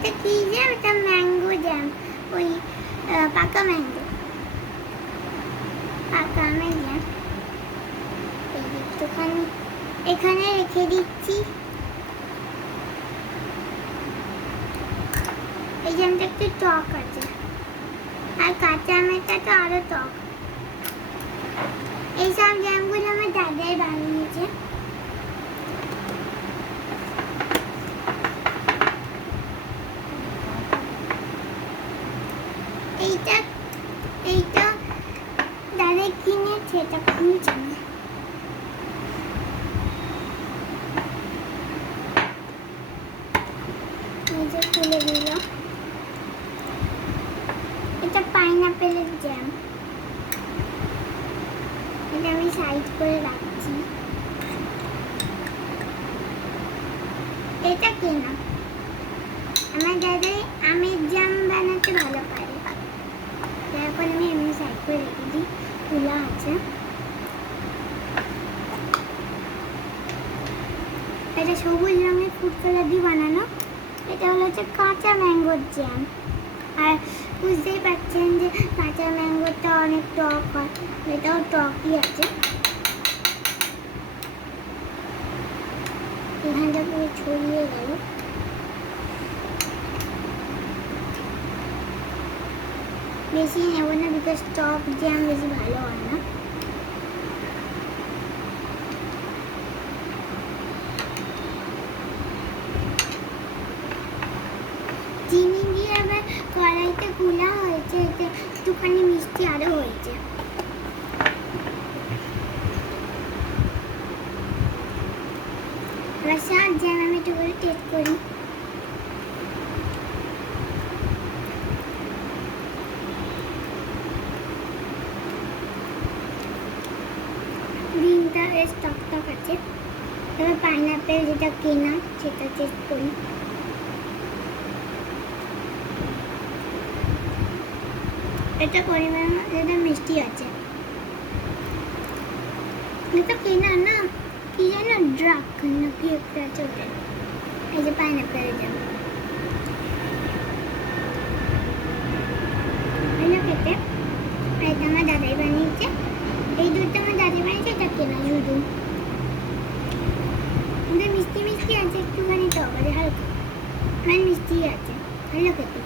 এটা কি জ্যাম? এটা ম্যাঙ্গো জ্যাম, ওই পাকা ম্যাঙ্গো, পাকা আমের জ্যাম। এই একটুখানি এখানে রেখে দিচ্ছি। এই জ্যামটা একটু টক আছে, আর কাঁচা আমেরটা তো আরো টক। এইসব জ্যামগুলো আমার দাদাই বানিয়েছে। এইটা এইটা দাদা কিনেছে, এটা খুলছে না। এই যে খুলে দিল। এটা পাইনাপেলের জ্যাম, এটা আমি সাইড করে রাখছি। এটা কেনা, আমার দাদাই আমের জ্যাম বানাতে ভালো পারে, তারপর আমি এমনি সাইড করে রেখে দিই। খোলা আছে। এটা সবুজ রঙের ফুড কালার দিয়ে বানানো। এটা হচ্ছে কাঁচা ম্যাঙ্গোর জ্যাম। আর বুঝতেই পারছেন যে কাঁচা ম্যাঙ্গোটা অনেক টক হয়, এটাও টকই আছে। এখানটা পুরো ছড়িয়ে গেল। বেশি নেব না, বিকজ টক জ্যাম বেশি ভালো হয় না। চিনি দিয়ে আবার কড়াইতে খোলা হয়েছে, এতে একটুখানি মিষ্টি আরো হয়েছে। এবার সব জ্যাম আমি একটু করে টেস্ট করি। গ্রিনটা বেশ টক আছে। এবার পাইনাপেল যেটা কেনা সেটা টেস্ট করি। এটা পরিমাণ এটা মিষ্টি আছে। এটা কেনা না, কি জানো ড্রাগ না কি একটা আছে ওটা। এই যে পাইনাপেল জ্যাম ভালো খেতে। এটা আমার দাদাই বানিয়েছে। এই দুধটা আমার দাদাই বানিয়েছে, এটা কেনা শুধু। মিষ্টি মিষ্টি আছে, একটুখানি টক আছে হালকা, মানে মিষ্টি আছে, ভালো খেতে।